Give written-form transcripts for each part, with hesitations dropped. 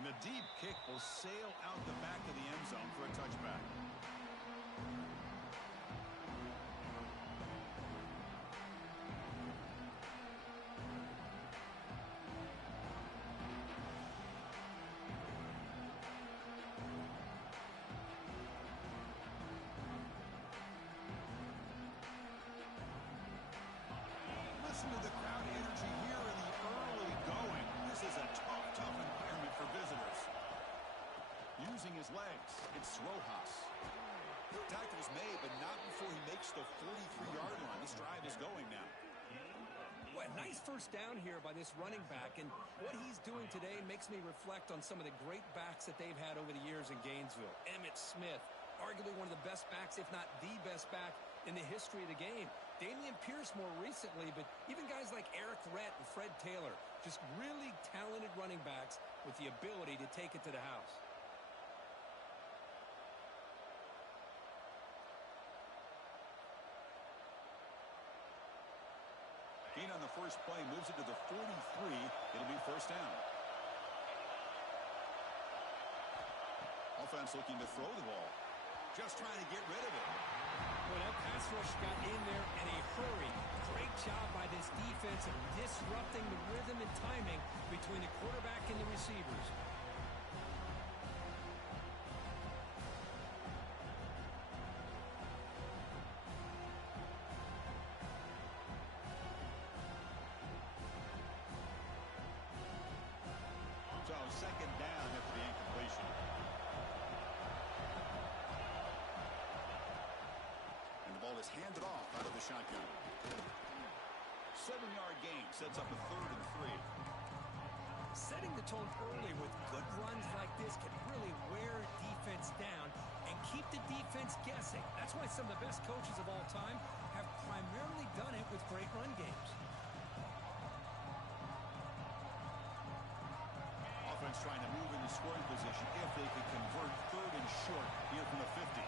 And the deep kick will sail out the back of the end zone for a touchback. Listen to the crowd energy here in the early going. This is a tough environment for visitors. Using his legs, it's Rojas. Tackle's made, but not before he makes the 43-yard line. This drive is going now. Well, nice first down here by this running back, and what he's doing today makes me reflect on some of the great backs that they've had over the years in Gainesville. Emmitt Smith, arguably one of the best backs, if not the best back in the history of the game. Damian Pierce more recently, but even guys like Eric Rett and Fred Taylor, just really talented running backs with the ability to take it to the house. Gain on the first play moves it to the 43. It'll be first down. Offense looking to throw the ball. Just trying to get rid of it. Well, that pass rush got in there in a hurry. Great job by this defense of disrupting the rhythm and timing between the quarterback and the receivers. So second down after the incompletion. And the ball is handed off out of the shotgun. 7-yard gain sets up a 3rd and 3. Setting the tone early with good runs like this can really wear defense down and keep the defense guessing. That's why some of the best coaches of all time have primarily done it with great run games. Offense trying to move into scoring position if they could convert 3rd and short here from the 50.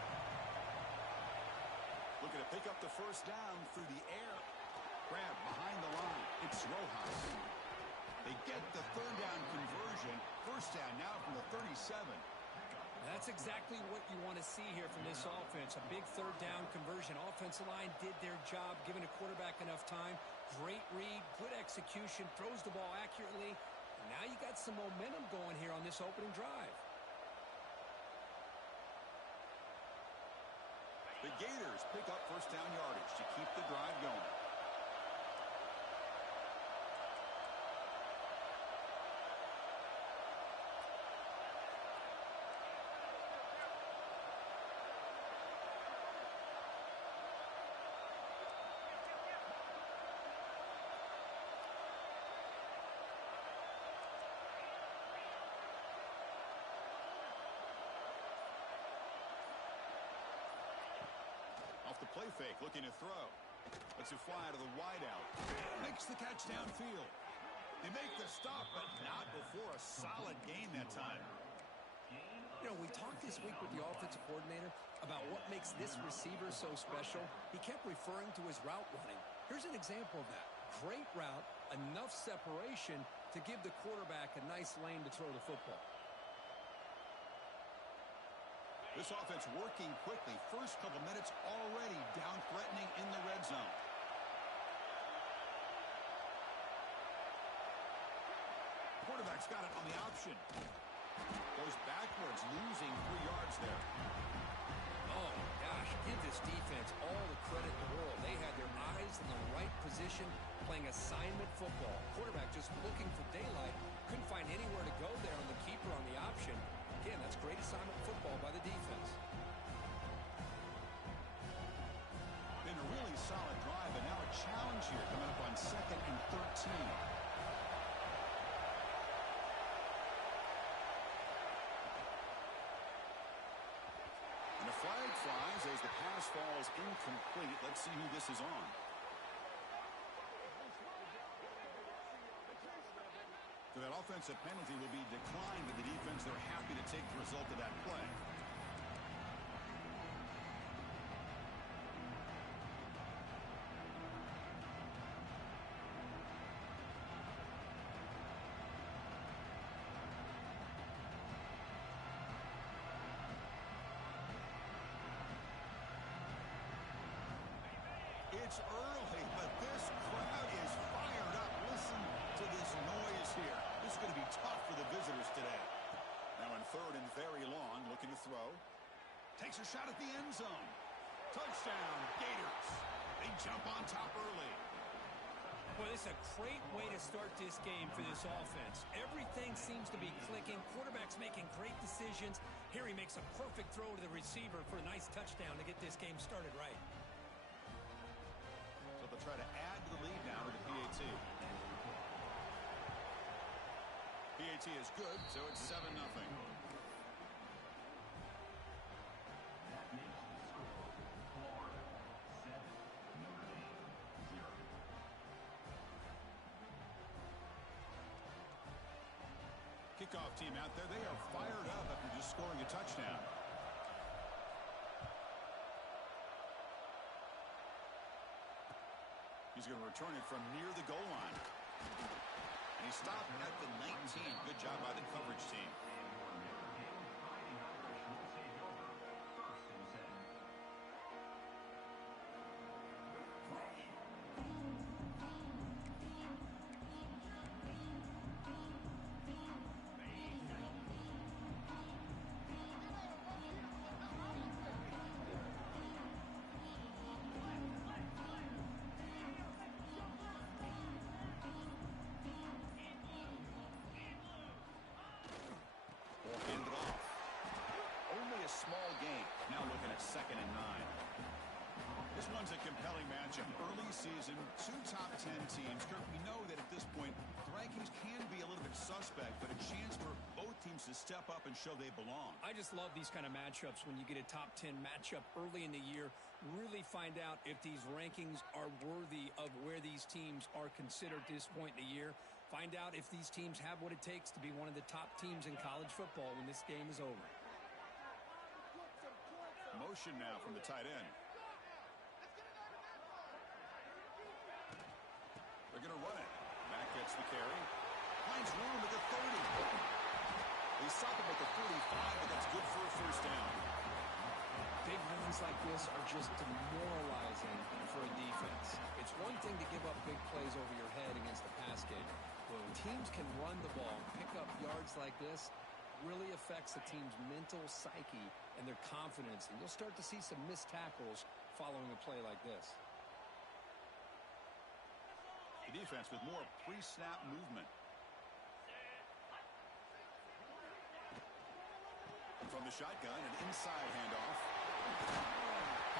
Looking to pick up the first down through the air. Grab behind the line. It's Rojas. They get the 3rd down conversion. First down now from the 37. That's exactly what you want to see here from this offense. A big 3rd down conversion. Offensive line did their job, giving the quarterback enough time. Great read, good execution, throws the ball accurately. Now you got some momentum going here on this opening drive. The Gators pick up first down yardage to keep the drive going. Off the play fake, looking to throw. Lets it fly out of the wideout. Makes the catch downfield. They make the stop, but not before a solid gain that time. You know, we talked this week with the offensive coordinator about what makes this receiver so special. He kept referring to his route running. Here's an example of that. Great route, enough separation to give the quarterback a nice lane to throw the football. This offense working quickly. First couple minutes already down threatening in the red zone. Quarterback's got it on the option. Goes backwards, losing 3 yards there. Oh, my gosh. Give this defense all the credit in the world. They had their eyes in the right position, playing assignment football. Quarterback just looking for daylight. Couldn't find anywhere to go there on the keeper on the option. Again, that's great assignment football by the defense. Been a really solid drive, and now a challenge here coming up on 2nd and 13. And a flag flies as the pass falls incomplete. Let's see who this is on. So that offensive penalty will be declined by the defense. They're happy to take the result of that play. it's early, but this crowd is fired up. Listen to this noise here. This is going to be tough for the visitors today. Now in third and very long, looking to throw. Takes a shot at the end zone. Touchdown, Gators. They jump on top early. Well, this is a great way to start this game for this offense. Everything seems to be clicking. Quarterback's making great decisions. Here he makes a perfect throw to the receiver for a nice touchdown to get this game started right. So they'll try to add to the lead now with the PAT. PAT is good, so it's 7-0. Kickoff team out there, they are fired up after just scoring a touchdown. He's going to return it from near the goal line. And he stopped at the 19. Good job by the coverage team. Small game. Now looking at 2nd and 9. This one's a compelling matchup. Early season, 2 top 10 teams. Kirk, we know that at this point, the rankings can be a little bit suspect, but a chance for both teams to step up and show they belong. I just love these kind of matchups when you get a top 10 matchup early in the year. Really find out if these rankings are worthy of where these teams are considered at this point in the year. Find out if these teams have what it takes to be one of the top teams in college football when this game is over. Motion now from the tight end. They're going to run it. Back gets the carry. Finds room at the 30. They stop him at the 45, but that's good for a first down. Big runs like this are just demoralizing for a defense. It's one thing to give up big plays over your head against the pass game, but when teams can run the ball and pick up yards like this, really affects the team's mental psyche and their confidence, and you'll start to see some missed tackles following a play like this. The defense with more pre-snap movement. From the shotgun, an inside handoff.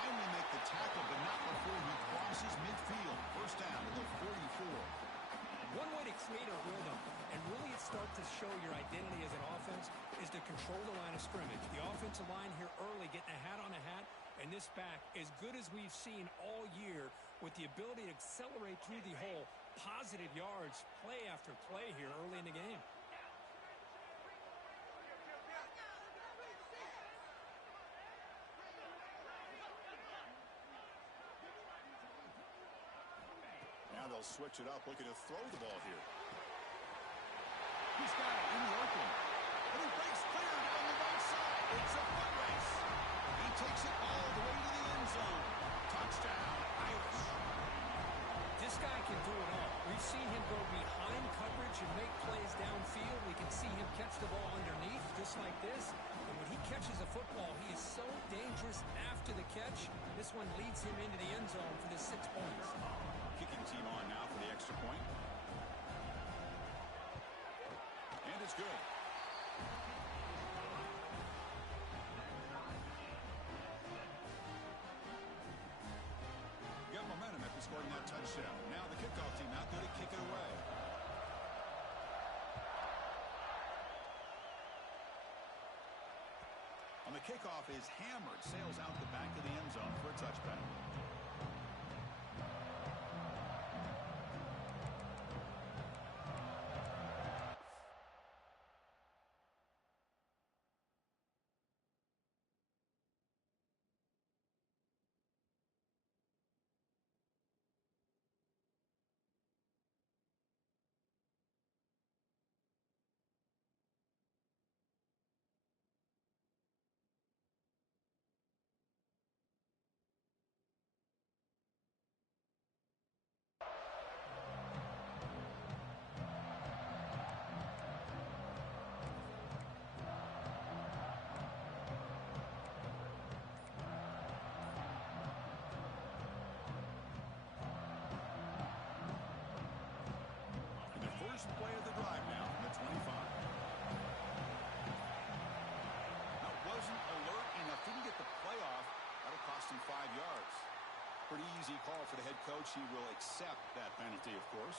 Finally make the tackle, but not before he crosses midfield. First down to the 44. One way to create a rhythm and really start to show your identity as an offense is to control the line of scrimmage. The offensive line here early getting a hat on a hat, and this back as good as we've seen all year with the ability to accelerate through the hole. Positive yards, play after play here early in the game. Now they'll switch it up, looking to throw the ball here. He's got it in the open. And he breaks clear down the right side. It's a foot race. He takes it all the way to the end zone. Touchdown, Irish. This guy can do it all. We've seen him go behind coverage and make plays downfield. We can see him catch the ball underneath just like this. And when he catches a football, he is so dangerous after the catch. This one leads him into the end zone for the 6 points. Kicking team on now for the extra point. And it's good. Got momentum after scoring that touchdown. Now the kickoff team out there to kick it away. On the kickoff is hammered, sails out the back of the end zone for a touchback. Pretty easy call for the head coach. He will accept that penalty, of course.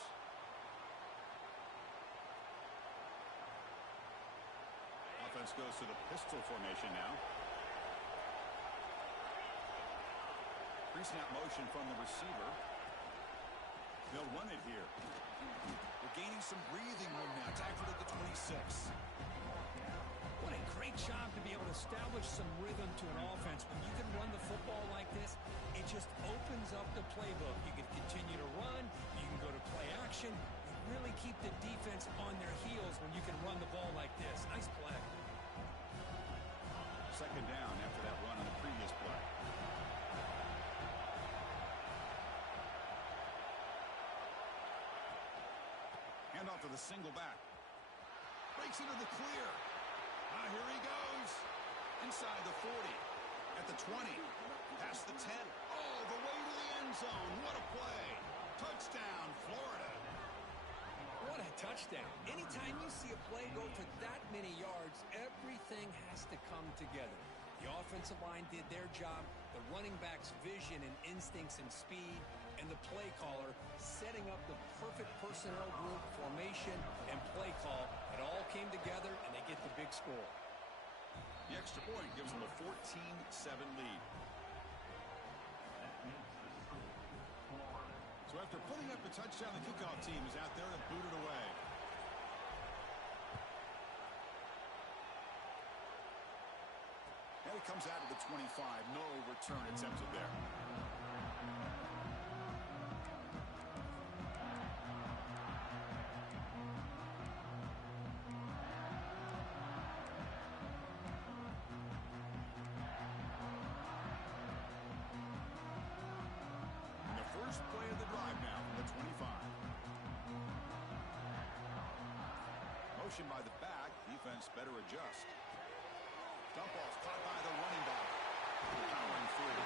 Offense goes to the pistol formation now. Pre-snap motion from the receiver. They'll run it here. We're gaining some breathing room now. Tackled at the 26. What a great job to be able to establish some rhythm to an offense. When you can run the football like this, it just opens up the playbook. You can continue to run. You can go to play action. You really keep the defense on their heels when you can run the ball like this. Nice play. Second down after that run on the previous play. Handoff to the single back. Breaks into the clear. Here he goes. Inside the 40. At the 20. Past the 10. All the way to the end zone. What a play. Touchdown, Florida. What a touchdown. Anytime you see a play go for that many yards, everything has to come together. The offensive line did their job, the running back's vision and instincts and speed, and the play caller setting up the perfect personnel group, formation, and play call. It all came together, and they get the big score. The extra point gives them a 14-7 lead. So after putting up a touchdown, the kickoff team is out there to boot it away. And it comes out of the 25. No return attempted there. Play of the drive now from the 25. Motion by the back. Defense better adjust. Dump off caught by the running back. Powering through.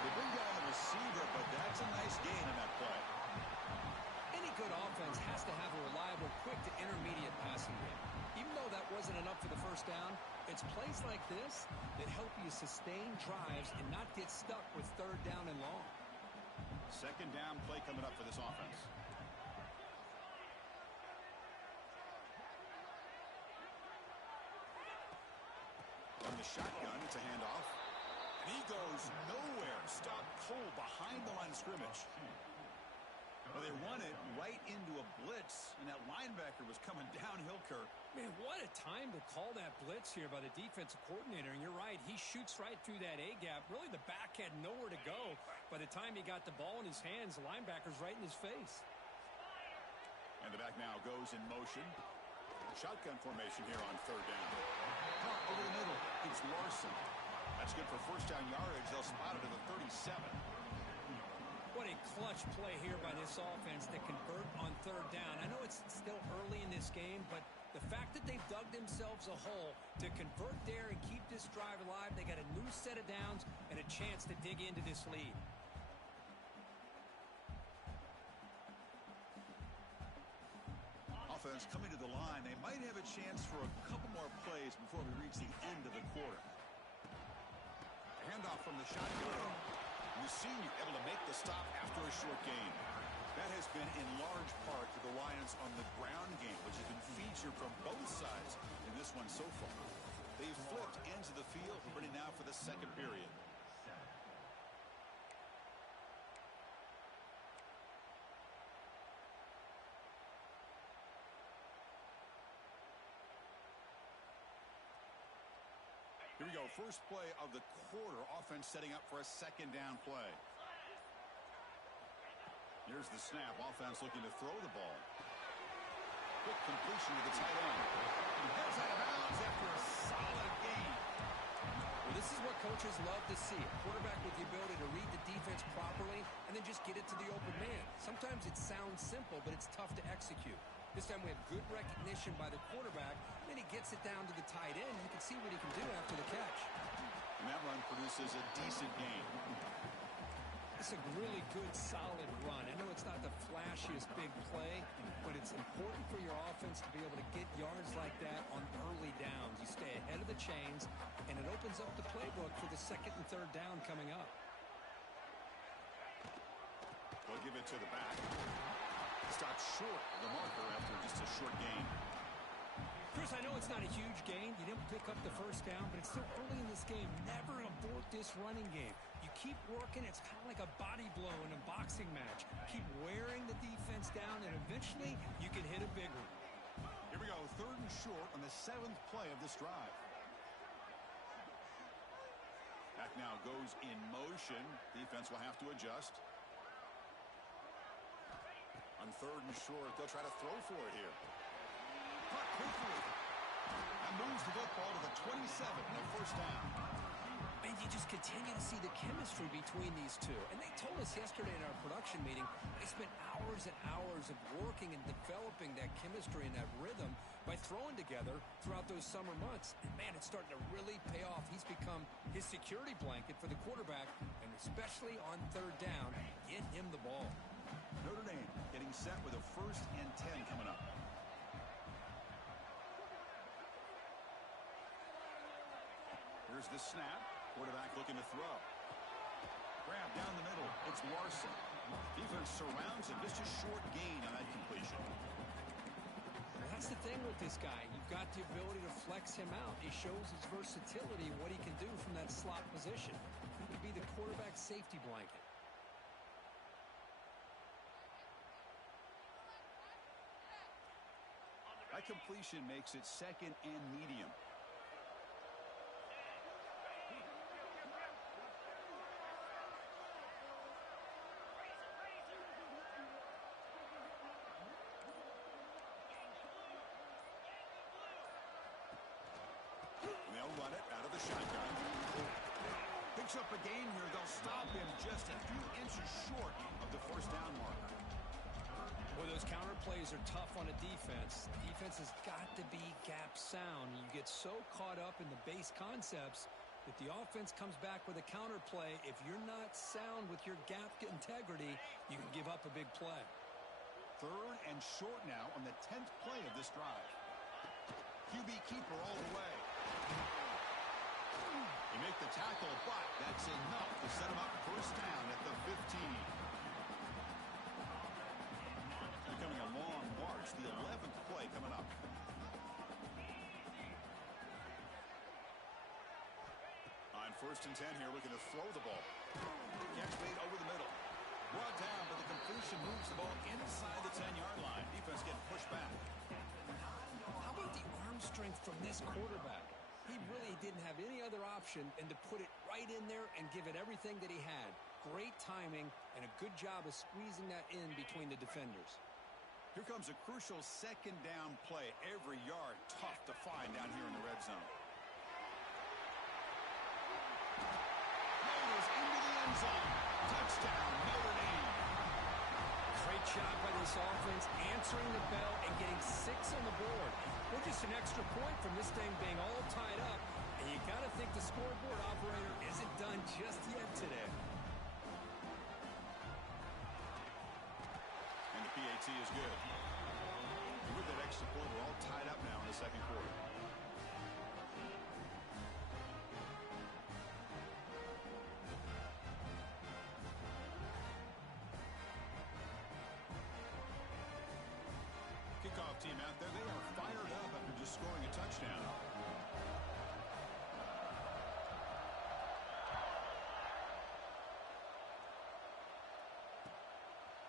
They bring down the receiver, but that's a nice gain in that play. Any good offense has to have a reliable, quick to intermediate passing game. Even though that wasn't enough for the first down, it's plays like this that help you sustain drives and not get stuck with third down and long. Second down play coming up for this offense. From the shotgun, it's a handoff. And he goes nowhere. Stopped cold behind the line of scrimmage. Well, they run it right into a blitz, and that linebacker was coming downhill, Kirk. Man, what a time to call that blitz here by the defensive coordinator. And you're right, he shoots right through that A-gap. Really, the back had nowhere to go. By the time he got the ball in his hands, the linebacker's right in his face. And the back now goes in motion. Shotgun formation here on third down. Caught over the middle. It's Larson. That's good for first down yardage. They'll spot it at the 37. What a clutch play here by this offense to convert on third down. I know it's still early in this game, but the fact that they've dug themselves a hole to convert there and keep this drive alive, they got a new set of downs and a chance to dig into this lead. Offense coming to the line. They might have a chance for a couple more plays before we reach the end of the quarter. Handoff from the shotgun. The senior able to make the stop after a short gain. That has been in large part the reliance on the ground game, which has been featured from both sides in this one so far. They've flipped ends of the field, ready now for the second period. Here we go. First play of the quarter. Offense setting up for a second down play. Here's the snap. Offense looking to throw the ball. Quick completion to the tight end. He heads out of bounds after a solid gain. Well, this is what coaches love to see. A quarterback with the ability to read the defense properly and then just get it to the open man. Sometimes it sounds simple, but it's tough to execute. This time we have good recognition by the quarterback. Then he gets it down to the tight end. You can see what he can do after the catch. And that run produces a decent gain. It's a really good, solid run. I know it's not the flashiest big play, but it's important for your offense to be able to get yards like that on early downs. You stay ahead of the chains, and it opens up the playbook for the second and third down coming up. They'll give it to the back. Stopped short of the marker after just a short gain. Chris, I know it's not a huge gain. You didn't pick up the first down, but it's still early in this game. Never abort this running game. You keep working. It's kind of like a body blow in a boxing match. Keep wearing the defense down, and eventually you can hit a big one. Here we go, 3rd and short on the 7th play of this drive. Back now goes in motion. Defense will have to adjust. On 3rd and short, they'll try to throw for it here. Caught quickly. That moves the football to the 27 and a first down. And you just continue to see the chemistry between these two. And they told us yesterday in our production meeting, they spent hours and hours of working and developing that chemistry and that rhythm by throwing together throughout those summer months. And, man, it's starting to really pay off. He's become his security blanket for the quarterback, and especially on 3rd down, get him the ball. Notre Dame getting set with a 1st and 10 coming up. Here's the snap. Quarterback looking to throw. Grab down the middle. It's Larson. Defense surrounds him. Just a short gain on that completion. Well, that's the thing with this guy. You've got the ability to flex him out. He shows his versatility, what he can do from that slot position. He could be the quarterback's safety blanket. That completion makes it 2nd and medium. Run it out of the shotgun. Picks up a gain here. They'll stop him just a few inches short of the 1st down marker. Well, those counter plays are tough on a defense. The defense has got to be gap sound. You get so caught up in the base concepts that the offense comes back with a counter play. If you're not sound with your gap integrity, you can give up a big play. 3rd and short now on the 10th play of this drive. QB keeper all the way. They make the tackle, but that's enough to set him up 1st down at the 15. Becoming a long march, the 11th play coming up. On 1st and 10 here, looking to throw the ball. Catch made over the middle. Brought down, but the completion moves the ball inside the 10-yard line. Defense getting pushed back. How about the arm strength from this quarterback? He really didn't have any other option than to put it right in there and give it everything that he had. Great timing and a good job of squeezing that in between the defenders. Here comes a crucial 2nd down play. Every yard tough to find down here in the red zone. Motors into the end zone. Touchdown, Notre Dame. Great job by this offense, answering the bell and getting 6 on the board. We're just an extra point from this thing being all tied up, and you got to think the scoreboard operator isn't done just yet today. And the PAT is good. With that extra point, we're all tied up now in the 2nd quarter. Kickoff team out there, they are fired up after just scoring a touchdown.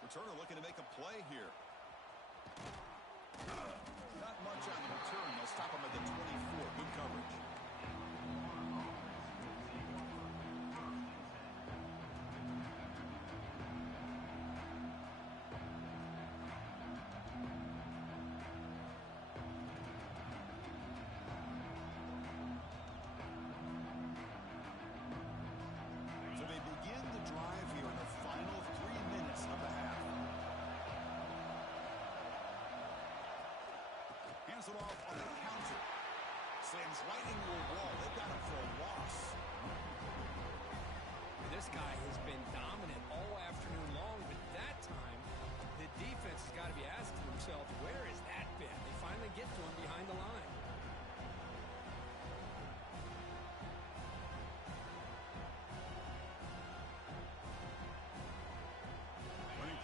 Returner looking to make a play here. Not much on the return. They'll stop him at the 24. Good coverage. So they begin the drive here in the final 3 minutes of the half. Hands it off on the counter. Slams right into a wall. They've got him for a loss. This guy has been dominant all afternoon long, but that time, the defense has got to be asking themselves, where has that been? They finally get to him behind the line. Running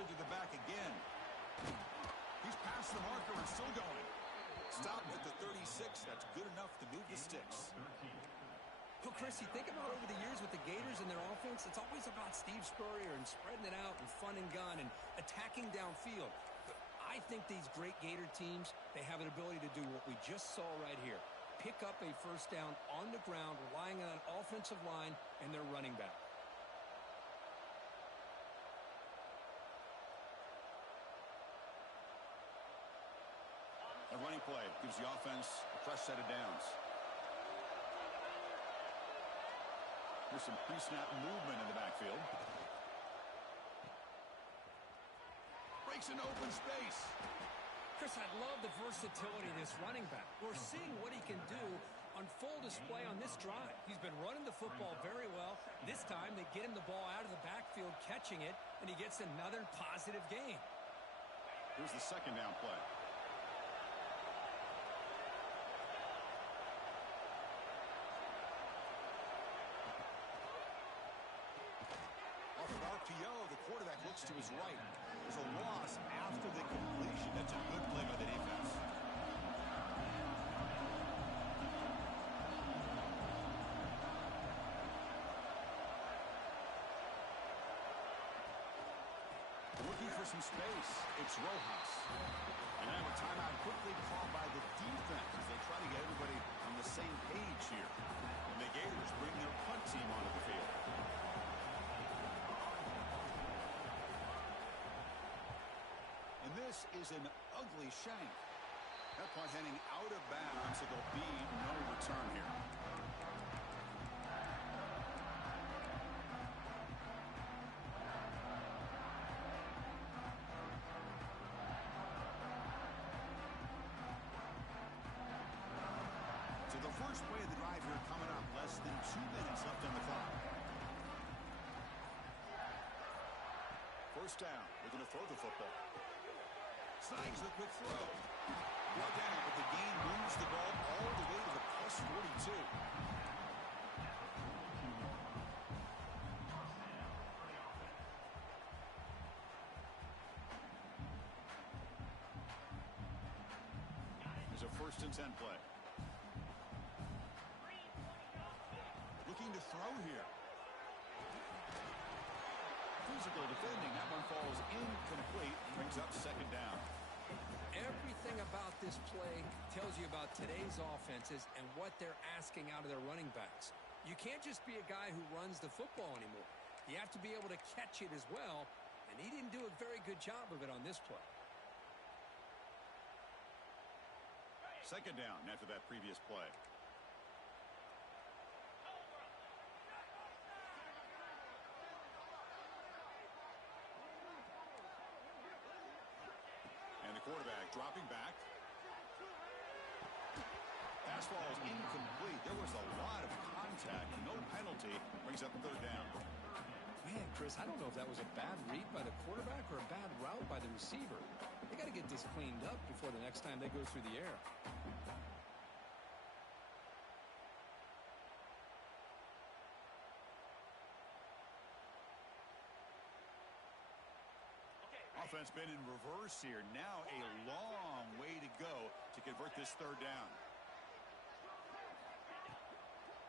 delivered to the back again. He's past the marker and still going. Stopped at the 36. That's good enough to move the sticks. Well, Chris, you think about over the years with the Gators and their offense, it's always about Steve Spurrier and spreading it out and fun and gun and attacking downfield. But I think these great Gator teams, they have an ability to do what we just saw right here. Pick up a first down on the ground, relying on an offensive line and their running back. A running play gives the offense a fresh set of downs. There's some pre-snap movement in the backfield. Breaks into open space. Chris, I love the versatility of this running back. We're seeing what he can do on full display on this drive. He's been running the football very well. This time, they get him the ball out of the backfield, catching it, and he gets another positive gain. Here's the second down play. RPO, the quarterback looks to his right. There's a loss after the completion. That's a good play by the defense. Looking for some space. It's Rojas. And now a timeout quickly called by the defense as they try to get everybody on the same page here. And the Gators bring their punt team onto the field. And this is an ugly shank. That punt heading out of bounds, so there'll be no return here. So the first play of the drive here coming up, less than 2 minutes left on the clock. First down, they're going to throw the football. Snags the quick throw. Brought down, but the gain moves the ball all the way to the plus 42. There's a 1st and 10 play. Looking to throw here. Physical defending. That one falls incomplete. Brings up 2nd down. Everything about this play tells you about today's offenses and what they're asking out of their running backs. You can't just be a guy who runs the football anymore. You have to be able to catch it as well, and he didn't do a very good job of it on this play. 2nd down after that previous play. And the quarterback dropping back. Pass ball is incomplete. There was a lot of contact. No penalty. Brings up 3rd down. Man, Chris, I don't know if that was a bad read by the quarterback or a bad route by the receiver. They got to get this cleaned up before the next time they go through the air. Offense been in reverse here. Now a long way to go to convert this 3rd down.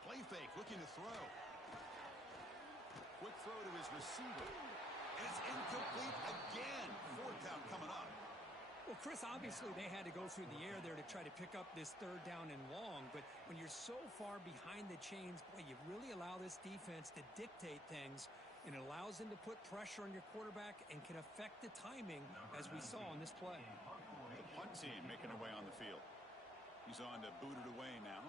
Play fake, looking to throw. Quick throw to his receiver. And it's incomplete again. 4th down coming up. Well, Chris, obviously they had to go through the air there to try to pick up this 3rd down and long, but when you're so far behind the chains, boy, you really allow this defense to dictate things, and it allows them to put pressure on your quarterback and can affect the timing, as we saw on this play. The punt team making their way on the field. He's on to boot it away now.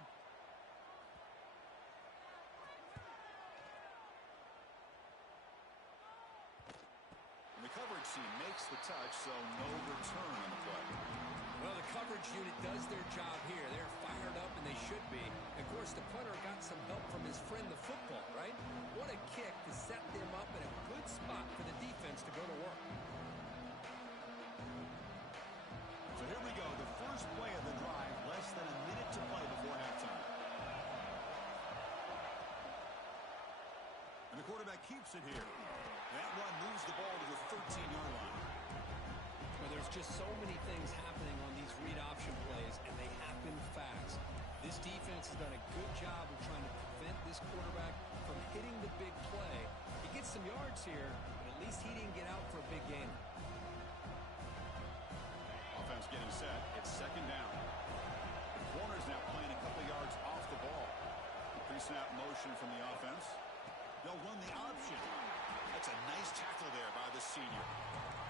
And the coverage team makes the touch, so no return on the play. Well, the coverage unit does their job here. They're fired up, and they should be. Of course, the punter got some help from his friend, the football, right? What a kick to set them up in a good spot for the defense to go to work. So here we go, the first play of the drive, less than a minute to play before halftime. And the quarterback keeps it here. That one moves the ball to the 13-yard line. Just so many things happening on these read option plays, and they happen fast. This defense has done a good job of trying to prevent this quarterback from hitting the big play. He gets some yards here, but at least he didn't get out for a big gain. Offense getting set. It's second down. The corner's now playing a couple yards off the ball. Pre-snap motion from the offense. They'll run the option. That's a nice tackle there by the senior.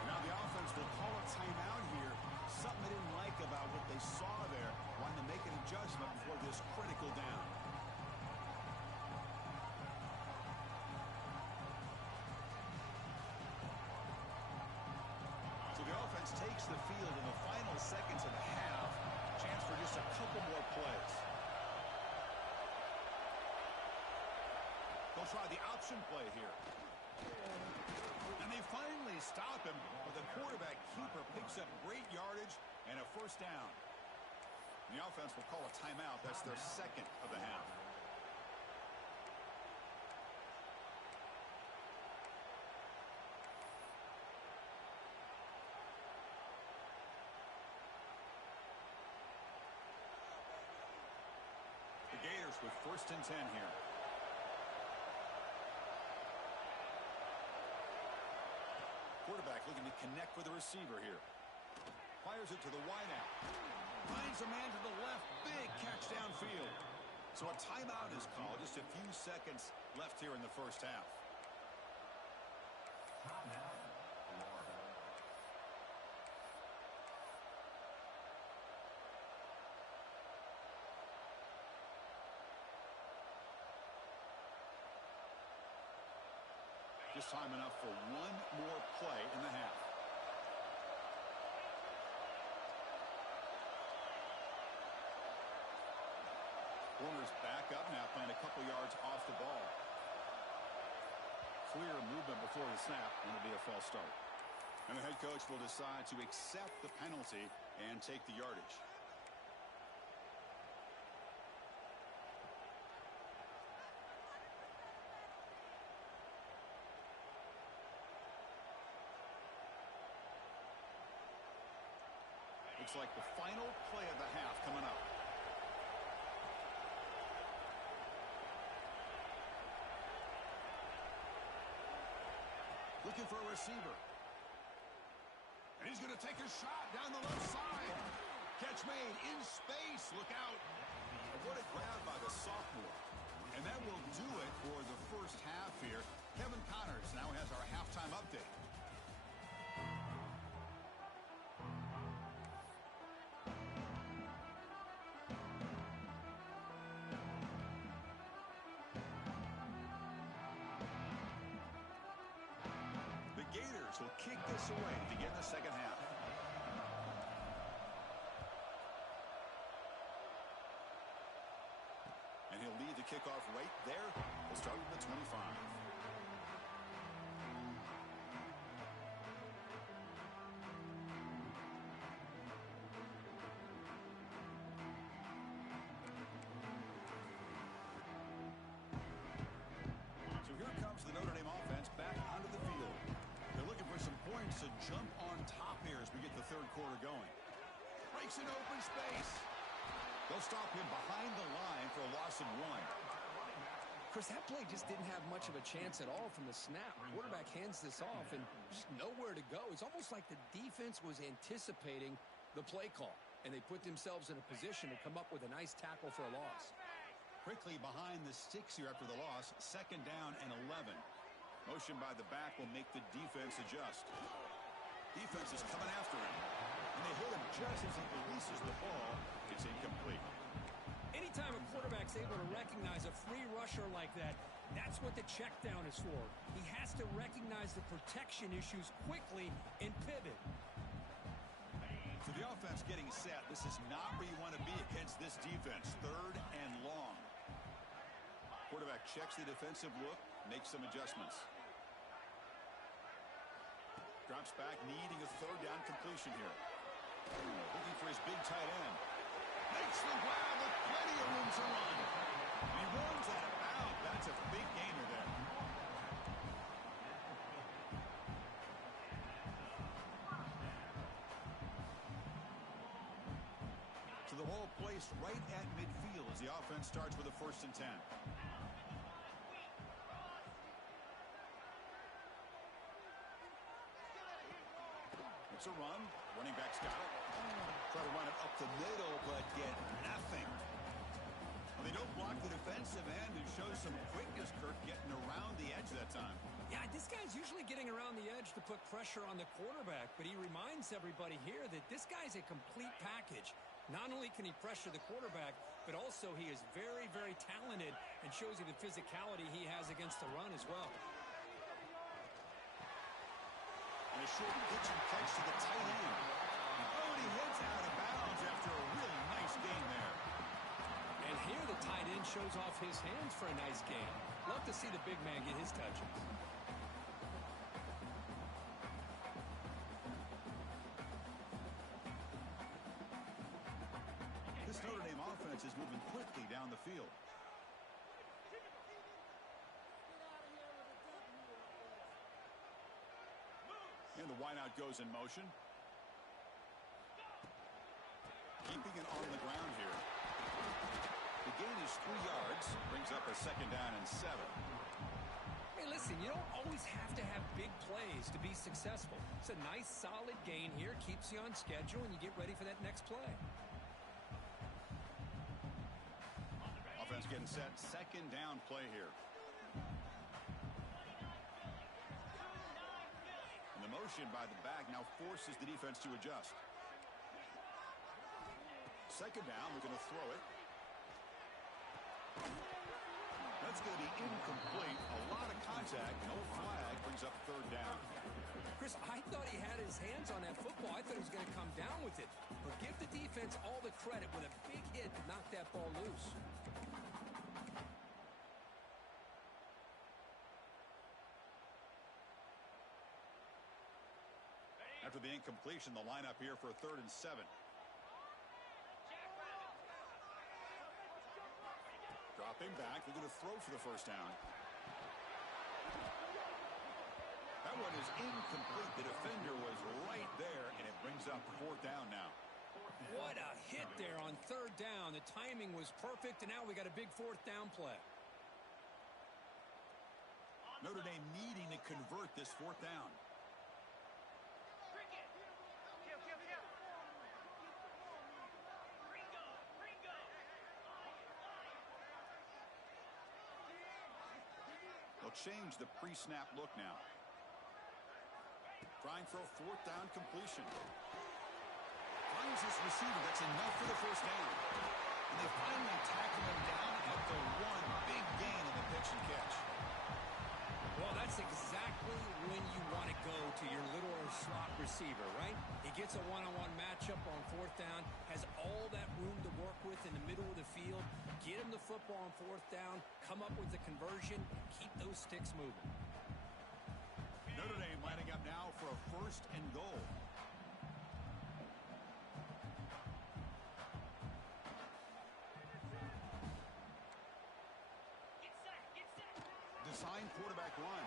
Now the offense will call a timeout here. Something they didn't like about what they saw there. Wanting to make an adjustment before this critical down. So the offense takes the field in the final seconds of the half. Chance for just a couple more plays. They'll try the option play here. And they finally stop him, but the quarterback keeper picks up great yardage and a first down. The offense will call a timeout. That's their second of the half. The Gators with 1st and 10 here. Quarterback looking to connect with the receiver here. Fires it to the wideout. Finds a man to the left. Big catch downfield. So a timeout is called. Just a few seconds left here in the first half. Just time enough for one more play in the half. Corner's back up now, playing a couple yards off the ball. Clear movement before the snap, and it'll be a false start. And the head coach will decide to accept the penalty and take the yardage. Looks like the final play of the half coming up. Looking for a receiver. And he's going to take a shot down the left side. Catch made in space. Look out. And what a grab by the sophomore. And that will do it for the first half here. Kevin Connors now has our halftime update. Gators will kick this away to begin the second half. And he'll lead the kickoff right there. We'll start with the 25. So here comes the Notre Dame offense back onto the field. They're looking for some points to jump on top here as we get the third quarter going. Breaks in open space. They'll stop him behind the line for a loss of 1. Chris, that play just didn't have much of a chance at all from the snap. Quarterback hands this off and just nowhere to go. It's almost like the defense was anticipating the play call, and they put themselves in a position to come up with a nice tackle for a loss. Quickly behind the sticks here after the loss. Second down and 11. Motion by the back will make the defense adjust. Defense is coming after him. And they hit him just as he releases the ball. It's incomplete. Anytime a quarterback's able to recognize a free rusher like that, that's what the check down is for. He has to recognize the protection issues quickly and pivot. So the offense getting set. This is not where you want to be against this defense. Third and long. Quarterback checks the defensive look, makes some adjustments. Drops back, needing a third down completion here. Looking for his big tight end. Makes the grab with plenty of room to run. He runs out of bounds. That's a big gainer there. Ball placed right at midfield as the offense starts with a 1st and 10. It's a run. Running back's got it. Try to run it up the middle, but get nothing. Well, they don't block the defensive end and show some quickness, Kirk, getting around the edge that time. Yeah, this guy's usually getting around the edge to put pressure on the quarterback, but he reminds everybody here that this guy's a complete package. Not only can he pressure the quarterback, but also he is very, very talented and shows you the physicality he has against the run as well. And a short pitch and catch to the tight end. Oh, and he heads out of bounds after a really nice gain there. And here the tight end shows off his hands for a nice gain. Love to see the big man get his touches. This Notre Dame offense is moving quickly down the field. And the wideout goes in motion. Keeping it on the ground here. The gain is 3 yards. Brings up a 2nd down and 7. Hey, listen, you don't always have to have big plays to be successful. It's a nice, solid gain here. Keeps you on schedule, and you get ready for that next play. Offense getting set. 2nd down play here. And the motion by the back now forces the defense to adjust. 2nd down. We're going to throw it. That's going to be incomplete. A lot of contact. No flag. Brings up 3rd down. Chris, I thought he had his hands on that football. I thought he was going to come down with it. But give the defense all the credit with a big hit to knock that ball loose. After the incompletion, the lineup here for a 3rd and 7. Dropping back. They're going to throw for the 1st down. That one is incomplete. The defender was right there, and it brings up 4th down now. What a hit there on 3rd down. The timing was perfect, and now we got a big 4th down play. Notre Dame needing to convert this 4th down. They'll change the pre-snap look now. Trying for a 4th down completion. Finds his receiver. That's enough for the 1st down. And they finally tackle him down at the 1. Big gain in the pitch and catch. Well, that's exactly when you want to go to your little slot receiver, right? He gets a one-on-one matchup on 4th down, has all that room to work with in the middle of the field. Get him the football on 4th down, come up with the conversion, keep those sticks moving. Notre Dame lining up now for a 1st and goal. Design quarterback run.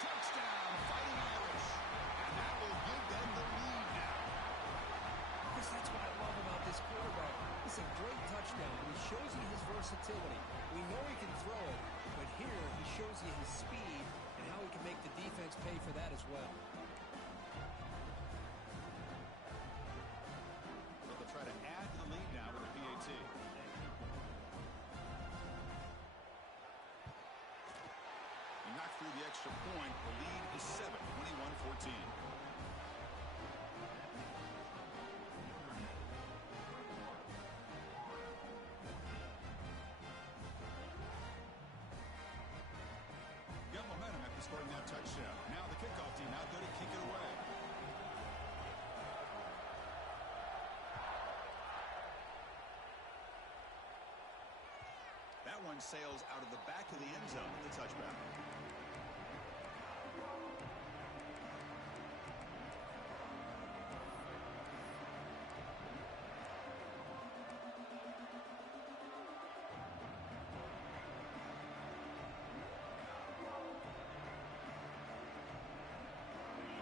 Touchdown, Fighting Irish. And that will give them the lead now. Chris, that's what I love about this quarterback. It's a great touchdown. He shows you his versatility. We know he can throw it, but here he shows you his speed and how he can make the defense pay for that as well. They'll try to add to the lead now with a PAT. He knocked through the extra point. The lead is 7, 21-14. Got momentum after scoring that touchdown. Now the kickoff team out there to kick it away. That one sails out of the back of the end zone with the touchback.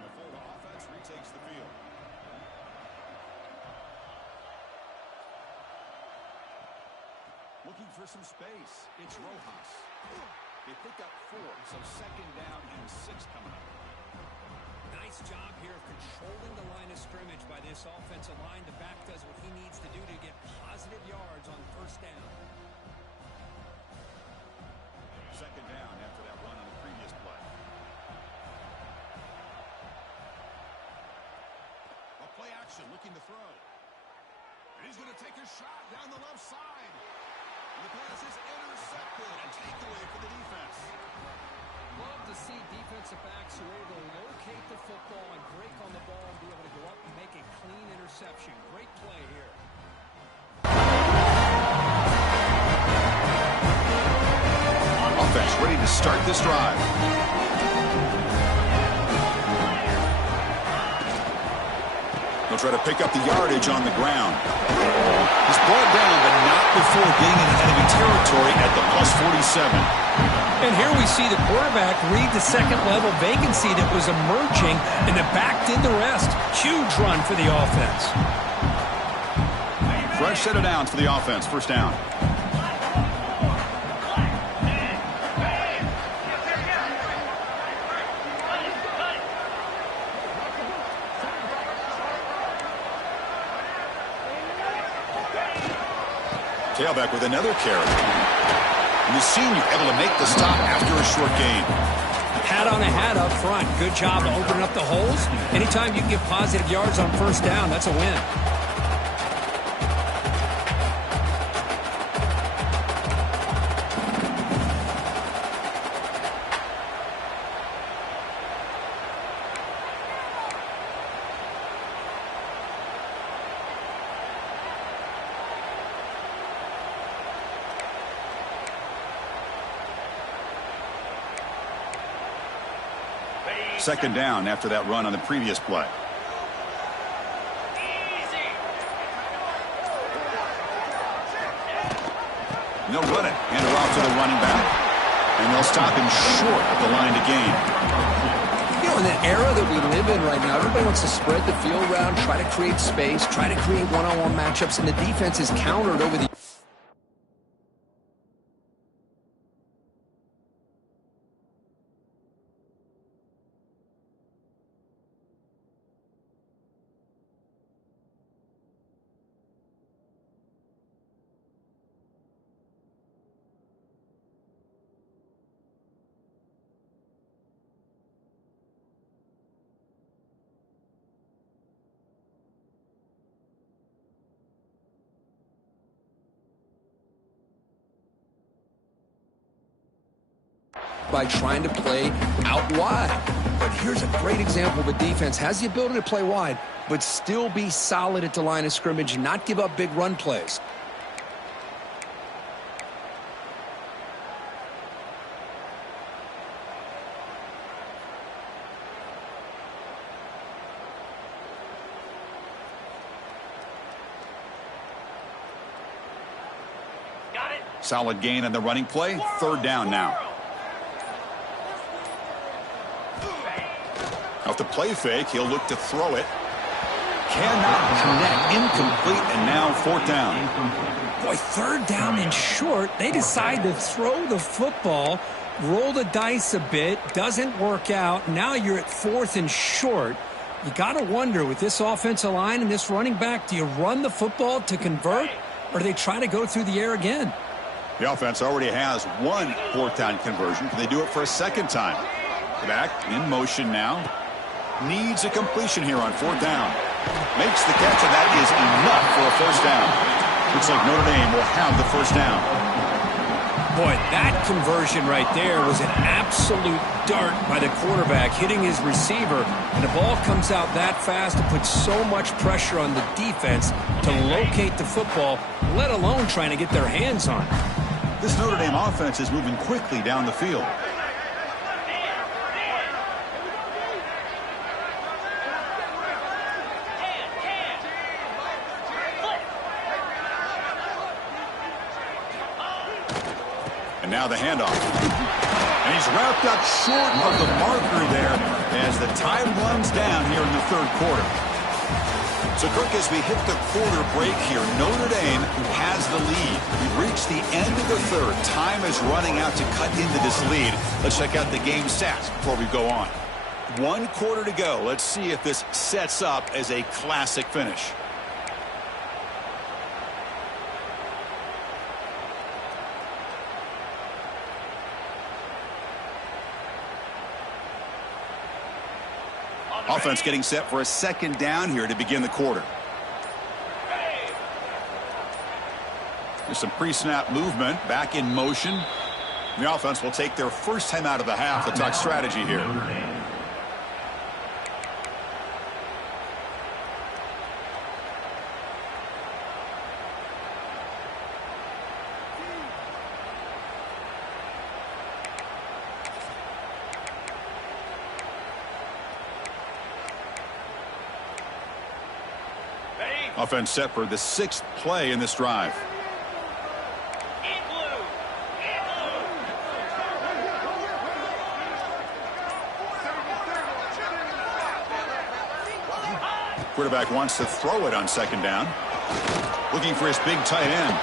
The Florida offense retakes the field. looking for some space. It's Rojas. They pick up 4, so second down and 6 coming up. Nice job here of controlling the line of scrimmage by this offensive line. The back does what he needs to do to get positive yards on first down. Second down after that run on the previous play. A play action looking to throw. And he's going to take a shot down the left side. And the pass is intercepted. A takeaway for the defense. Love to see defensive backs who are able to locate the football and break on the ball and be able to go up and make a clean interception. Great play here. Offense ready to start this drive. They'll try to pick up the yardage on the ground. He's brought down, but not before being in enemy territory at the +47. And here we see the quarterback read the second-level vacancy that was emerging, and the back did the rest. Huge run for the offense. Fresh set of downs for the offense. First down. Tailback with another carry. And the senior able to make the stop after a short gain. Hat on a hat up front. Good job opening up the holes. Anytime you can get positive yards on first down, that's a win. Second down after that run on the previous play. And they'll run it. Hand it off to the running back. And they'll stop him short of the line to gain. You know, in the era that we live in right now, everybody wants to spread the field around, try to create space, try to create one-on-one matchups, and the defense is countered over the... by trying to play out wide. But here's a great example of a defense has the ability to play wide, but still be solid at the line of scrimmage and not give up big run plays. Solid gain on the running play. Third down now. Off the play fake, he'll look to throw it. Cannot connect. Incomplete, and now fourth down. Boy, third down and short. They decide to throw the football, roll the dice a bit. Doesn't work out. Now you're at fourth and short. You got to wonder, with this offensive line and this running back, do you run the football to convert, or do they try to go through the air again? The offense already has one fourth down conversion. Can they do it for a second time? Back in motion now. Needs a completion here on fourth down. Makes the catch, and that is enough for a first down. Looks like Notre Dame will have the first down. Boy, that conversion right there was an absolute dart by the quarterback, hitting his receiver, and the ball comes out that fast to put so much pressure on the defense to locate the football, let alone trying to get their hands on it. This Notre Dame offense is moving quickly down the field. And now the handoff. And he's wrapped up short of the marker there as the time runs down here in the third quarter. So, Kirk, as we hit the quarter break here, Notre Dame has the lead. We've reached the end of the third. Time is running out to cut into this lead. Let's check out the game stats before we go on. 1 quarter to go. Let's see if this sets up as a classic finish. Offense getting set for a second down here to begin the quarter. There's some pre-snap movement, back in motion. The offense will take their first time out of the half to talk strategy here. Offense set for the 6th play in this drive. Quarterback wants to throw it on second down. Looking for his big tight end.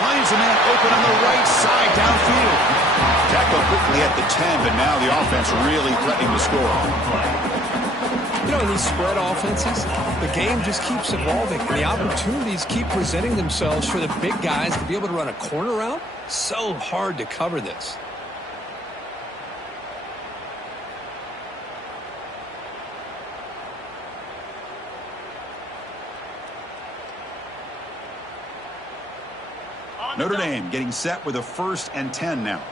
Finds a man open on the right side downfield. Tackle quickly at the 10, but now the offense really threatening to score. You know, in these spread offenses, the game just keeps evolving. The opportunities keep presenting themselves for the big guys to be able to run a corner route. So hard to cover this. Notre Dame getting set with a 1st and 10 now.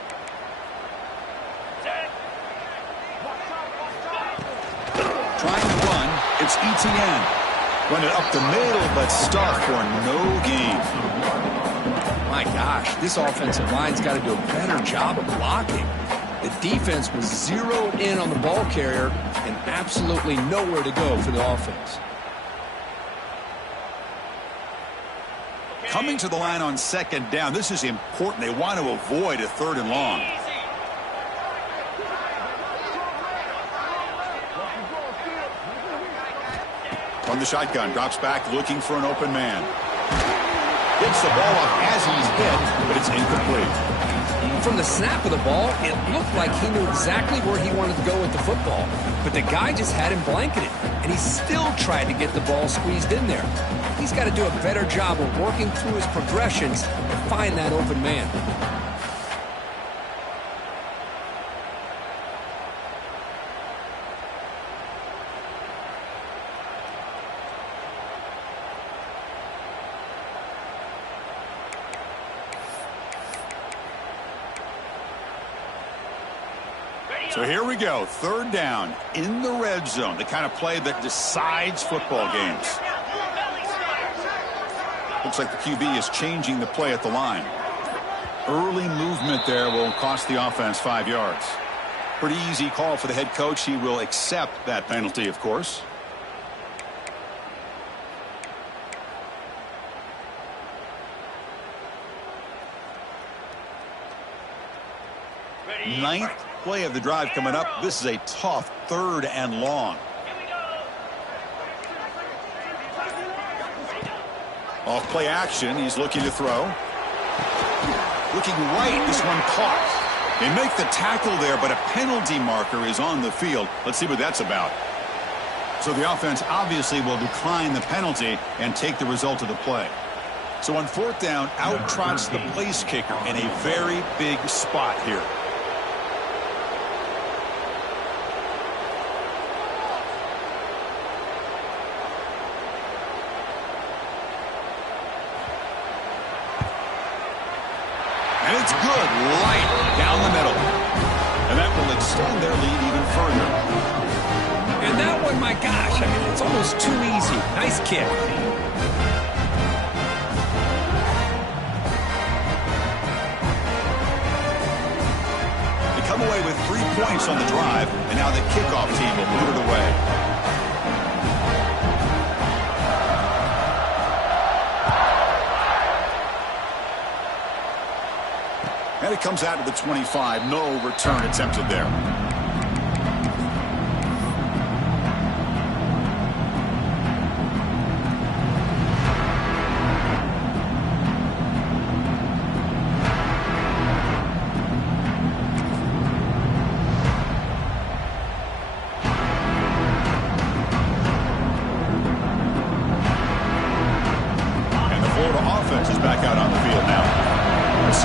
Trying to run, it's ETN. Run it up the middle, but stuck for no gain. My gosh, this offensive line's got to do a better job of blocking. The defense was zeroed in on the ball carrier and absolutely nowhere to go for the offense. Coming to the line on second down. This is important. They want to avoid a 3rd and long. From the shotgun, drops back looking for an open man. Gets the ball off as he's hit, but it's incomplete. From the snap of the ball, it looked like he knew exactly where he wanted to go with the football. But the guy just had him blanketed, and he still tried to get the ball squeezed in there. He's got to do a better job of working through his progressions to find that open man. So here we go, 3rd down in the red zone, the kind of play that decides football games. Looks like the QB is changing the play at the line. Early movement there will cost the offense 5 yards. Pretty easy call for the head coach. He will accept that penalty, of course. Ninth play of the drive coming up. This is a tough 3rd and long. Off play action. He's looking to throw. Looking right. This one caught. They make the tackle there, but a penalty marker is on the field. Let's see what that's about. So the offense obviously will decline the penalty and take the result of the play. So on 4th down, out trots the place kicker in a very big spot here. And it's good, right down the middle. And that will extend their lead even further. And that one, my gosh, I mean, it's almost too easy. Nice kick. They come away with 3 points on the drive, and now the kickoff team will put it away. And it comes out to the 25. No return attempted there.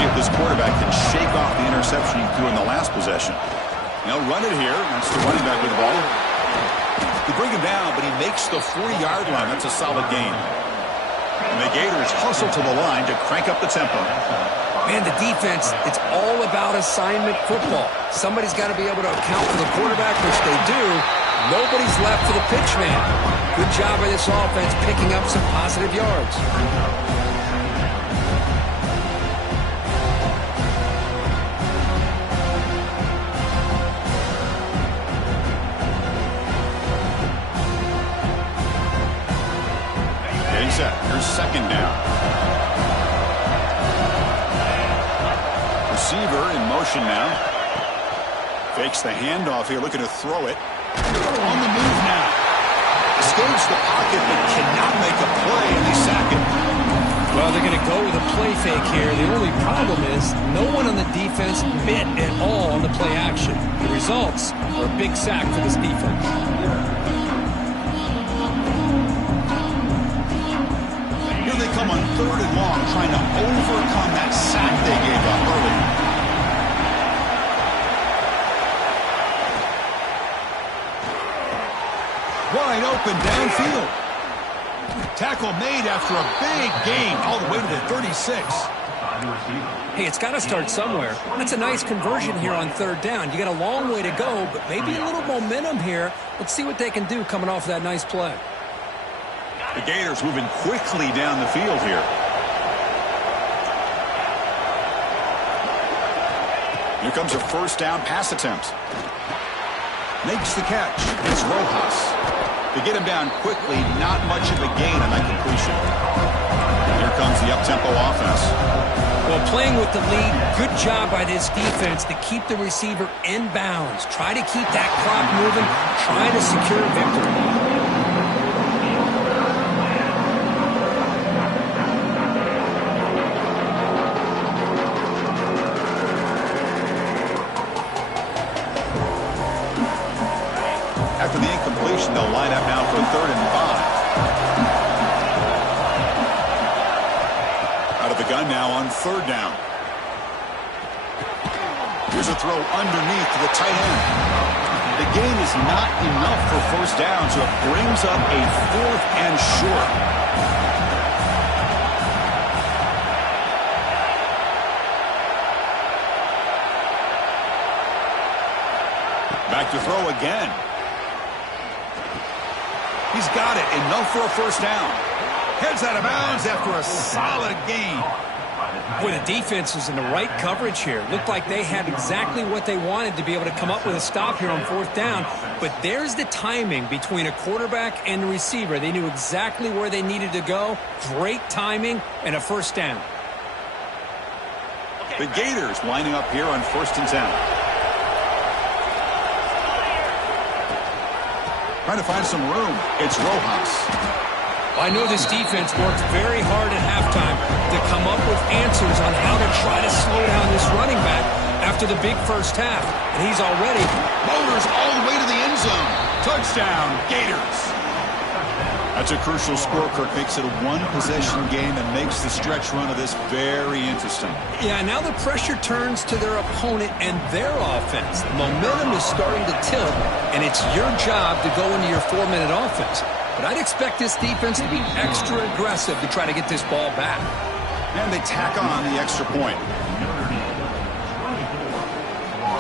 see if this quarterback can shake off the interception he threw in the last possession. They'll run it here. That's the running back with the ball. They bring him down, but he makes the 40-yard line. That's a solid gain. And the Gators hustle to the line to crank up the tempo. Man, the defense, it's all about assignment football. Somebody's got to be able to account for the quarterback, which they do. Nobody's left for the pitch man. Good job by this offense picking up some positive yards. Getting set. Here's second down. Receiver in motion now. Fakes the handoff here, looking to throw it. On the move now. Escapes the pocket, but cannot make a play, and they sack it. Well, they're going to go with a play fake here. The only problem is no one on the defense bit at all on the play action. The results are a big sack for this defense. Here they come on 3rd and long, trying to overcome that sack they gave up early. Wide open downfield. Tackle made after a big gain all the way to the 36. Hey, it's got to start somewhere. That's a nice conversion here on 3rd down. You got a long way to go, but maybe a little momentum here. Let's see what they can do coming off that nice play. The Gators moving quickly down the field here. Here comes a 1st down pass attempt. Makes the catch. It's Rojas. To get him down quickly, not much of a gain on that completion. Here comes the up-tempo offense. Well, playing with the lead, good job by this defense to keep the receiver in bounds. Try to keep that clock moving. Try to secure victory. After the incompletion, they'll line up now for 3rd and 5. Out of the gun now on 3rd down. Here's a throw underneath to the tight end. The gain is not enough for 1st down, so it brings up a 4th and short. Back to throw again. He's got it. Enough for a 1st down. Heads out of bounds after a solid gain. Boy, the defense was in the right coverage here. Looked like they had exactly what they wanted to be able to come up with a stop here on 4th down. But there's the timing between a quarterback and the receiver. They knew exactly where they needed to go. Great timing and a 1st down. The Gators lining up here on 1st and 10. Trying to find some room. It's Rojas. I know this defense worked very hard at halftime to come up with answers on how to try to slow down this running back after the big 1st half. And he's already motors all the way to the end zone. Touchdown, Gators. That's a crucial score, Kirk. Makes it a 1-possession game and makes the stretch run of this very interesting. Yeah, now the pressure turns to their opponent and their offense. The momentum is starting to tilt, and it's your job to go into your 4-minute offense. But I'd expect this defense to be extra aggressive to try to get this ball back. And they tack on the extra point.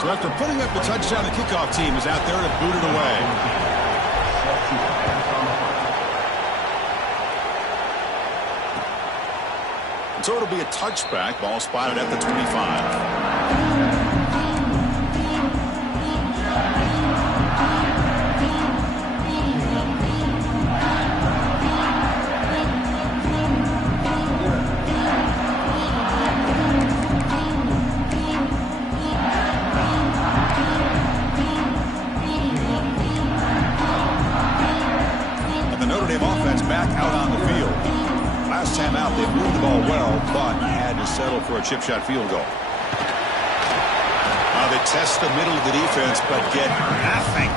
So after putting up the touchdown, the kickoff team is out there to boot it away. So it'll be a touchback. Ball spotted at the 25. And the Notre Dame offense back out on the field. Last time out, they moved the ball well, but had to settle for a chip shot field goal. Now they test the middle of the defense, but get nothing.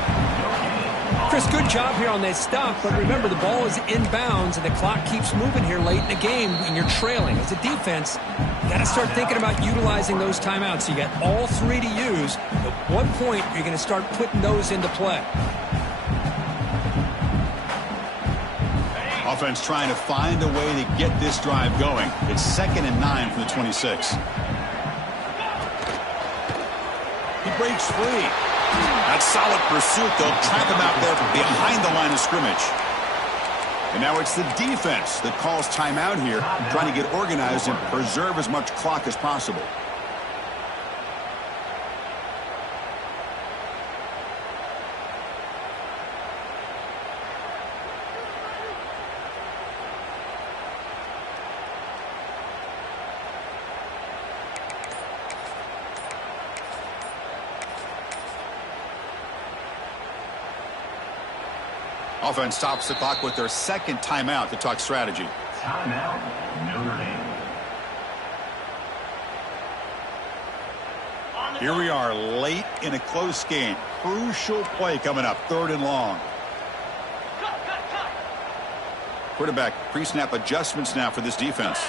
Chris, good job here on that stop, but remember the ball is inbounds and the clock keeps moving here late in the game and you're trailing. As a defense, you got to start thinking about utilizing those timeouts. You got all three to use. At what point are you going to start putting those into play? Offense trying to find a way to get this drive going. It's 2nd and 9 from the 26. He breaks free. That's solid pursuit. They'll trap him out there behind the line of scrimmage. And now it's the defense that calls timeout here, trying to get organized and preserve as much clock as possible. Offense stops the clock with their second timeout to talk strategy. Timeout, Notre Dame. Here we are late in a close game. Crucial play coming up, 3rd and long. Quarterback pre-snap adjustments now for this defense.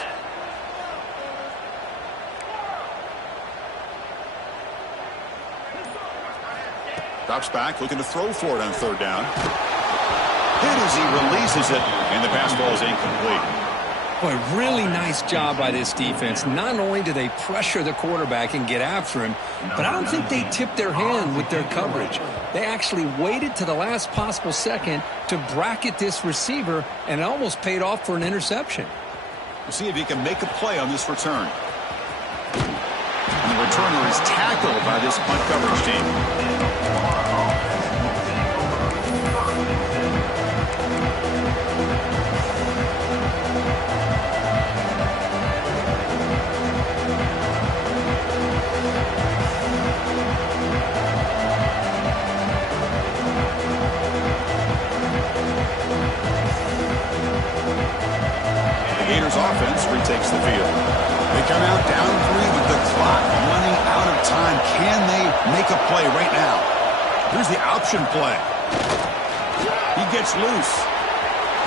Drops back, looking to throw for it on 3rd down. Hit as he releases it, and the pass ball is incomplete. Boy, really nice job by this defense. Not only do they pressure the quarterback and get after him, but I don't think they tipped their hand with their coverage. They actually waited to the last possible second to bracket this receiver, and it almost paid off for an interception. We'll see if he can make a play on this return. And the returner is tackled by this punt coverage team. Offense retakes the field. They come out down 3 with the clock running out of time. Can they make a play right now? Here's the option play. He gets loose.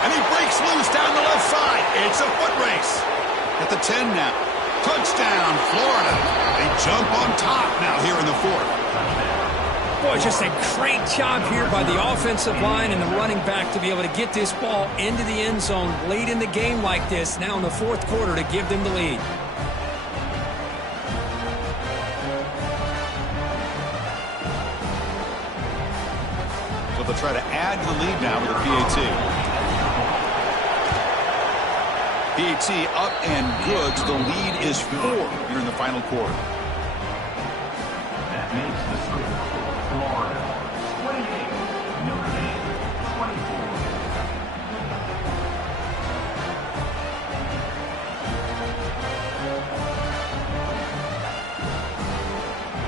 And he breaks loose down the left side. It's a foot race. At the 10 now. Touchdown, Florida. They jump on top now here in the 4th. Boy, just a great job here by the offensive line and the running back to be able to get this ball into the end zone late in the game like this, now in the 4th quarter, to give them the lead. So they'll try to add to the lead now with a PAT. PAT up and good, so the lead is 4 here in the final quarter. That makes the score. Florida 28, Notre Dame 24.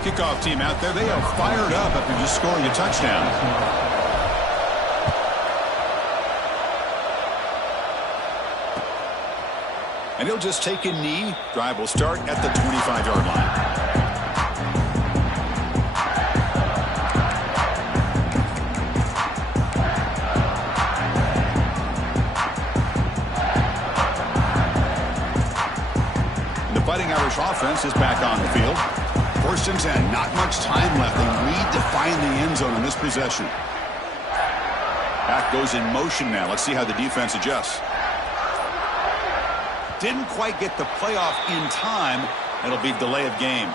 Kickoff team out there, they are fired up after just scoring a touchdown. And he'll just take a knee. Drive will start at the 25-yard line. Fighting Irish offense is back on the field. 1st and 10. Not much time left. They need to find the end zone on this possession. Back goes in motion now. Let's see how the defense adjusts. Didn't quite get the playoff in time. It'll be delay of game.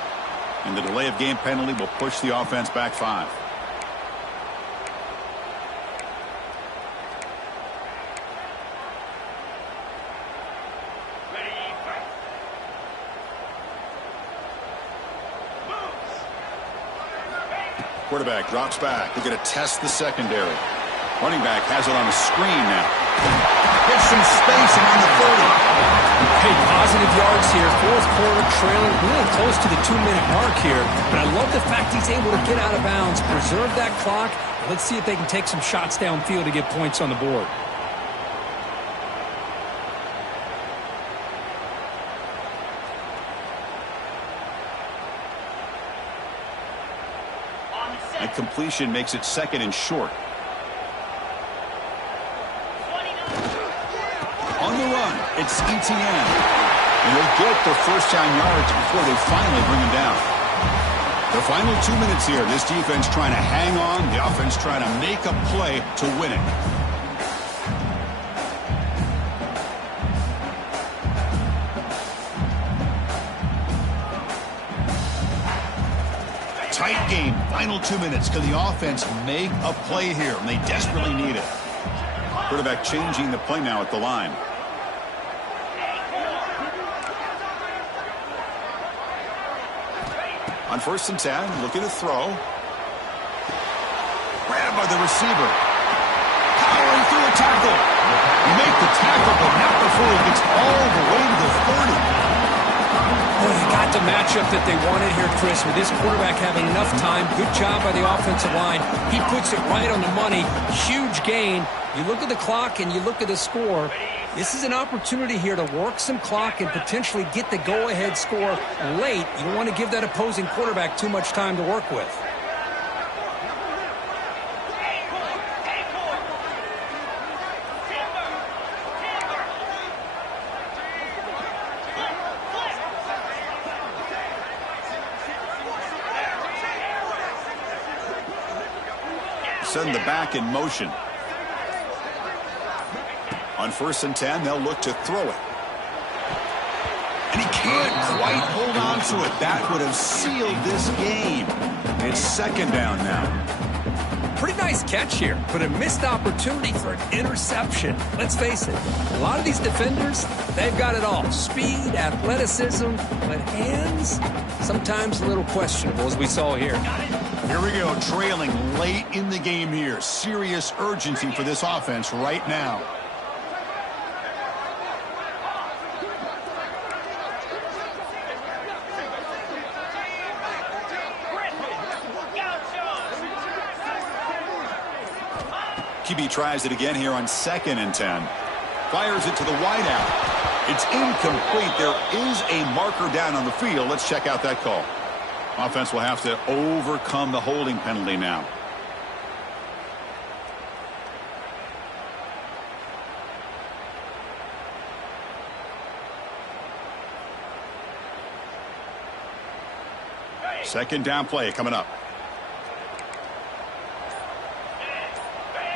And the delay of game penalty will push the offense back 5. Quarterback drops back. They're going to test the secondary. Running back has it on the screen now. Gets some space around the 30. Hey, positive yards here. 4th quarter, trailing really close to the 2-minute mark here. But I love the fact he's able to get out of bounds, preserve that clock. Let's see if they can take some shots downfield to get points on the board. And completion makes it 2nd and short. It's Ncaa. And he'll get the first down yards before they finally bring him down. The final 2 minutes here. This defense trying to hang on. The offense trying to make a play to win it. Tight game. Final 2 minutes. Can the offense make a play here? And they desperately need it. Quarterback changing the play now at the line. On 1st and 10, looking to throw. Grabbed by the receiver. Powering through a tackle. You make the tackle, but not before he gets all the way to the 30. Oh, they got the matchup that they wanted here, Chris, with this quarterback having enough time. Good job by the offensive line. He puts it right on the money. Huge gain. You look at the clock and you look at the score. This is an opportunity here to work some clock and potentially get the go-ahead score late. You don't want to give that opposing quarterback too much time to work with. Send the back in motion. On 1st and 10, they'll look to throw it. And he can't quite hold on to it. That would have sealed this game. It's 2nd down now. Pretty nice catch here, but a missed opportunity for an interception. Let's face it, a lot of these defenders, they've got it all. Speed, athleticism, but hands, sometimes a little questionable, as we saw here. Here we go, trailing late in the game here. Serious urgency for this offense right now. QB tries it again here on 2nd and 10. Fires it to the wideout. It's incomplete. There is a marker down on the field. Let's check out that call. Offense will have to overcome the holding penalty now. Second down play coming up.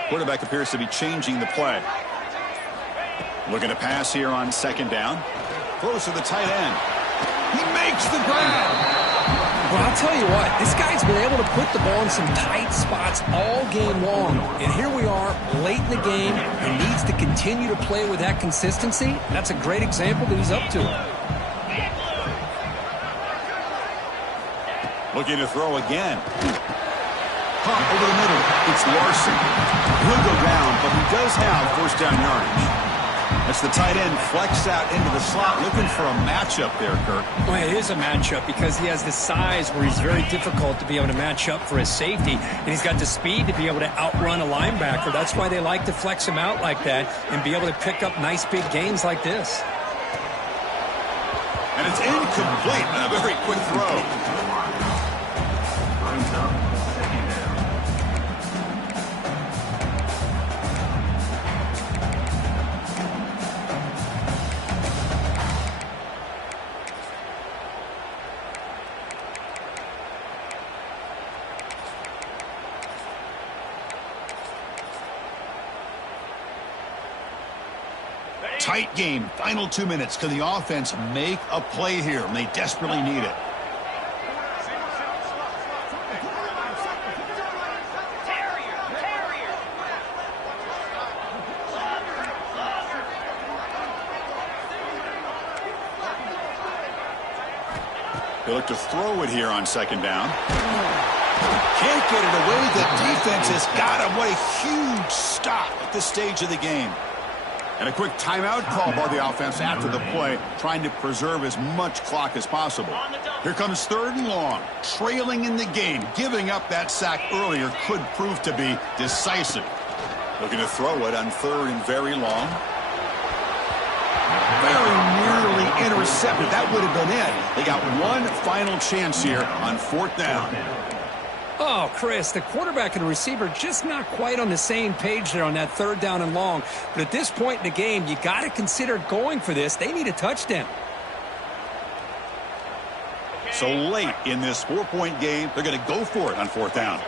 Quarterback appears to be changing the play. Looking to pass here on 2nd down. Throws to the tight end. He makes the grab. Well, I'll tell you what, this guy's been able to put the ball in some tight spots all game long. And here we are, late in the game, and needs to continue to play with that consistency. That's a great example that he's up to it. Looking to throw again. Pump over the middle. It's Larson. He'll go down, but he does have 1st down yardage. That's the tight end flexed out into the slot, looking for a matchup there, Kirk. Well, it is a matchup because he has the size where he's very difficult to be able to match up for his safety, and he's got the speed to be able to outrun a linebacker. That's why they like to flex him out like that and be able to pick up nice big gains like this. And it's incomplete, and a very quick throw. Tight game. Final 2 minutes. Can the offense make a play here? And they desperately need it. They look to throw it here on 2nd down. Can't get it away. The defense has got him. What a huge stop at this stage of the game. And a quick timeout call by the offense after the play, trying to preserve as much clock as possible. Here comes 3rd and long, trailing in the game. Giving up that sack earlier could prove to be decisive. Looking to throw it on 3rd and very long. Very nearly intercepted. That would have been it. They got one final chance here on 4th down. Oh, Chris, the quarterback and the receiver just not quite on the same page there on that 3rd down and long. But at this point in the game, you got to consider going for this. They need a touchdown. So late in this 4-point game, they're going to go for it on 4th down.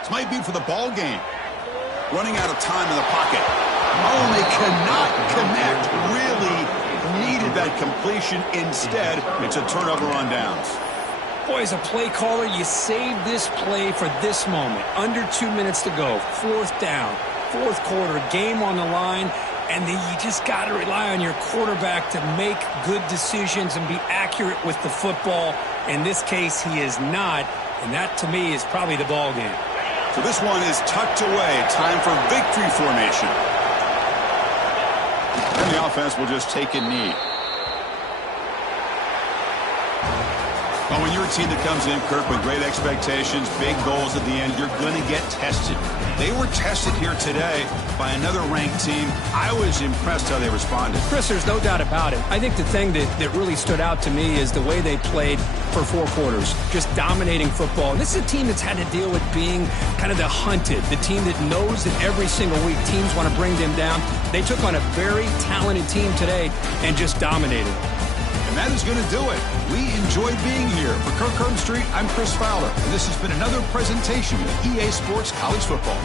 This might be for the ball game. Running out of time in the pocket. Oh, they cannot connect. Really needed that completion. Instead, it's a turnover on downs. Boy, as a play caller, you save this play for this moment. Under 2 minutes to go. 4th down. 4th quarter. Game on the line. And then you just got to rely on your quarterback to make good decisions and be accurate with the football. In this case, he is not. And that, to me, is probably the ball game. So this one is tucked away. Time for victory formation. And the offense will just take a knee. Well, when you're a team that comes in, Kirk, with great expectations, big goals at the end, you're going to get tested. They were tested here today by another ranked team. I was impressed how they responded. Chris, there's no doubt about it. I think the thing that really stood out to me is the way they played for 4 quarters, just dominating football. And this is a team that's had to deal with being kind of the hunted, the team that knows that every single week teams want to bring them down. They took on a very talented team today and just dominated. And that is going to do it. We enjoyed being here. For Kirk Herbstreit, I'm Chris Fowler, and this has been another presentation of EA Sports College Football.